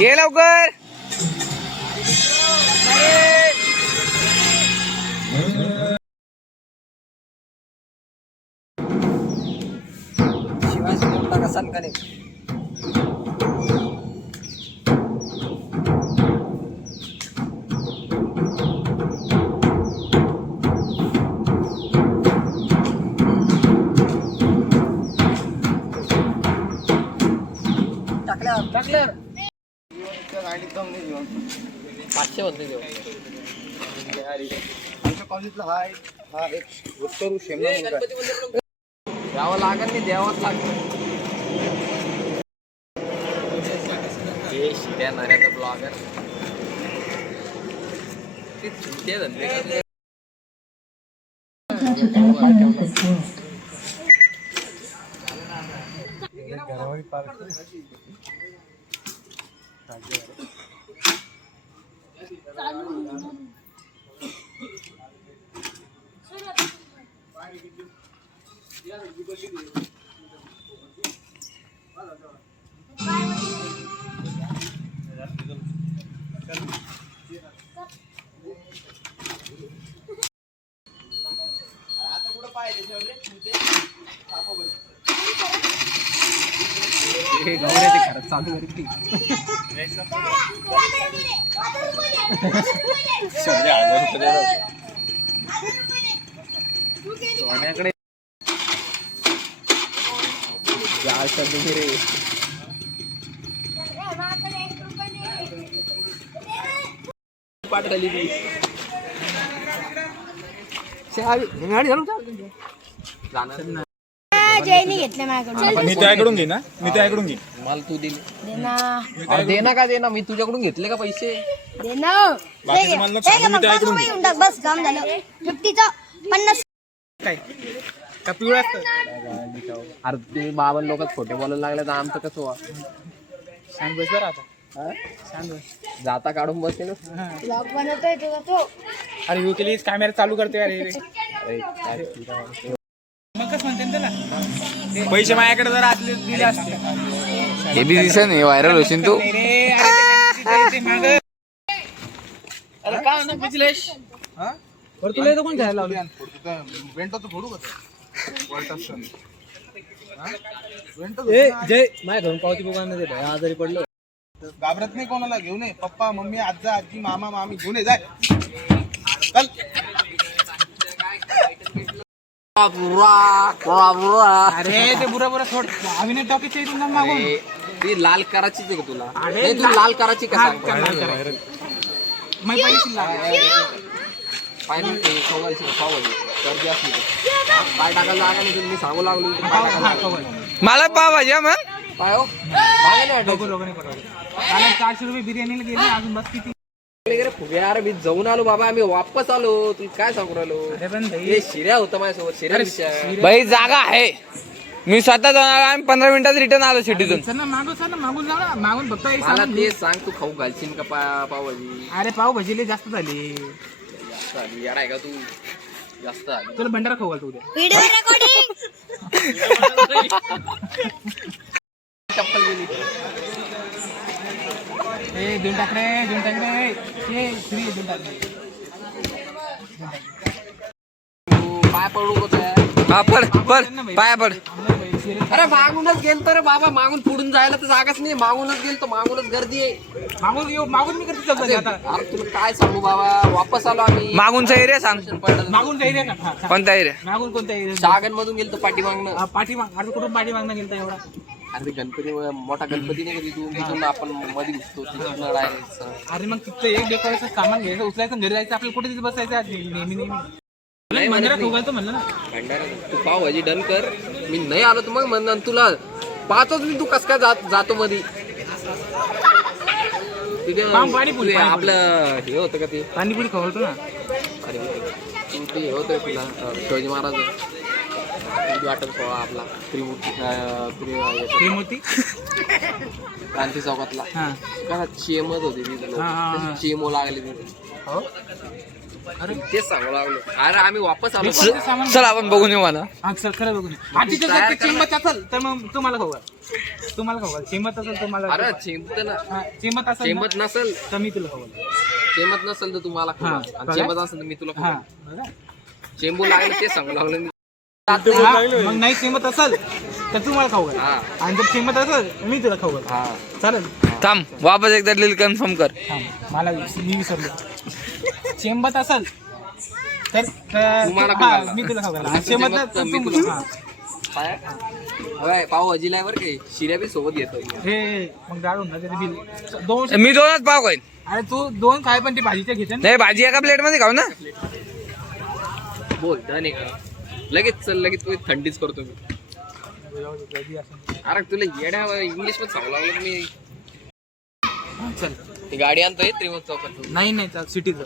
ये लवकर. शिवाजी मोठा कसा करेल. टाकल्या गाडीत जाऊन 500 होते आमच्या कॉलेजला हा एक उत्तरू शेमला द्यावं लागेल नाही द्यावंच लागतं. हे शिट्या नाऱ्याचा ब्लॉगर ते चुट्या धंदे आता कुठं पाहिजे चालू करते सोन्याकडे जाळ सर्दी रे. पाठवली ती गाडी घालून जाणार. जयनी घेतले माझ्याकडून. मी त्याकडून घे ना, मी त्याकडून घे. मला तू दिली देना का देना. मी तुझ्याकडून घेतले का पैसे. बाकीचं मला नको सांगू, मी त्याकडून घे. बस काम झालं. 50चं 50. काय का पिवळा असतं. अरे ते बाबा लोक खोटे बोलायला लागले तर आमचं कसं व्हा. सांग बस बरं आता. सांग बस. जाता काढून बसते ना. ब्लॉग बनवतोय तुझा तो. अरे यू केली कॅमेरा चालू करते. अरे अरे काय मग कसं म्हणते ना त्याला. पैसे माझ्याकडे जर असले दिले असते. हे बी दिसत नाही व्हायरल होशील तू. अरे काय ना मिथिलेश तुला इथं कोण घ्यायला लावली. जय माझ्या घरून पावती बघा आजारी पडलो. घाबरत नाही कोणाला. घेऊन ये पप्पा मम्मी आजा आजी मामा मामी घेऊन ये. जाय चल. अरे ते बुरा बुरा सोड. अभिनय टॉकीच्या इथून मागून ती लाल करायचीच आहे का तुला. नाही तू लाल करायची का सांग. मी पैसे पाहिजे ते खवायची पावायची गर्दी असली काय टाकायला लागा नाही. मी सांगू लागलो मला पाव भाजी मग. काय हो मागे नाही लोक लोकांनी पटवले. 400 रुपये बिर्याणीला गेले अजून बस किती. यार मी जाऊन आलो बाबा. आम्ही वापस आलो. तू काय सांगू राहिलो. अरे पण हे शिर्या होतं माझ्यासोबत. शिर्या बाई जागा आहे. मी स्वतः जाऊन आलो. आम्ही 15 मिनिटात रिटर्न आलो सिटीतून. चल ना मागून जाऊ ना. मागून फक्त मला ते सांग तू खाऊ घालशील का पावभाजी. अरे पाव भाजीले जास्त झाली. यार आहे का तू जास्त आली. तुला भंडारा खाऊ घालतो उद्या. Video recording. चप्पल गेली. ए देऊन टाक रे. देऊन टाक रे. ए फ्री देऊन टाक. तू पाय पडू होतं. हा पड पड पाया पड. अरे मागूनच गेल तर बाबा. मागून पुढून जायला तर जागाच नाही. मागूनच गेल तर मागूनच गर्दी आहे. मागून मी करते चौकशी आता. अरे तुला काय सांगू बाबा. वापस आलो आम्ही. मागूनचा एरिया सांग. मागून जाईल रे का. कोणता एरिया. मागून कोणत्या शागन मधून गेलो पाठी मागणं. पाठीमाग. अरे कुठून पाठीमागणं गेलता एवढा. अरे गणपती मोठा गणपती नाही का तिथून आपण मध्ये घुसतो. तिथून डायरेक्ट अरे मग तिथं एक डेकोरेशन सामान घ्यायचं उचलायचं घरी जायचं. आपल्याला कुठे तिथे बसायचं नेहमी मंदिरात खाऊ घालतो म्हणलं ना. भंडारा तू पावभाजी डन कर. मी नाही आलो तर मग म्हणणार तुला पाहतोच मी. तू कस काय जातो मध्ये. पाणीपुरी आपलं हे होतं का ते पाणीपुरी खाऊ घालतो ना. अरे तू ते हे होतं तुला शिवाजी महाराज वाटत आपला त्रिमूर्ती क्रांती चौकातला. हा का चेमच होती ती. चेमो लागली तिथे. तेच सांगू लागलो. अरे आम्ही वापस आलो. कोणते सामान चल आपण बघून येऊ मला. हा सर खरं बघून आणि तिथं जर ते चेंबत असेल तर मग तुम्हाला खाऊ घाल. तुम्हाला खाऊ घाल. चेंबत असेल तुम्हाला अरे चेंबत ना. हा, चेंबत असेल ना, चेंबत नसेल तर मी तुला खाऊ घाल. चेंबत नसेल तर तुम्हाला हा. खाऊ. आणि चेंबत असेल तर मी तुला हा खाऊ. बघा. चेंबू लागलं तेच सांगू लागलो मी. हा, मग नाही चेंबत असेल तर तुम्हाला खाऊ घाल. हा. आणि जर चेंबत असेल तर मी तुला खाऊ घाल. हा. चालेल. थांब वापस एकदा कन्फर्म कर. थांब, मला मी विसरलो. चेंबत असेल तर तुम्हाला खाऊ हा, घाल. मी तुला खाऊ घाल. आणि आणि चेंबत चेंबत तर मी तू- तुला- हा. काय? होय, पाव भाजीला आहे बरं काही शिऱ्या बी सोबत घेतो. हे मग जाडून ना त्याचं बिल 200. मी 2च पाव खाईन. अरे तू 2 काय पण ती भाजीच्या घेते ना. नाही भाजी एका प्लेट मध्ये खाऊ ना. बोल नाही का लगेच चल लगेच तू थंडीच करतो मी. अरे तुला येड्या इंग्लिश मध्ये सांगू लागलो मी. हा, चल ती गाडी आणतोय त्रिमूर्ती चौकात. नाही नाही चाल सिटीचं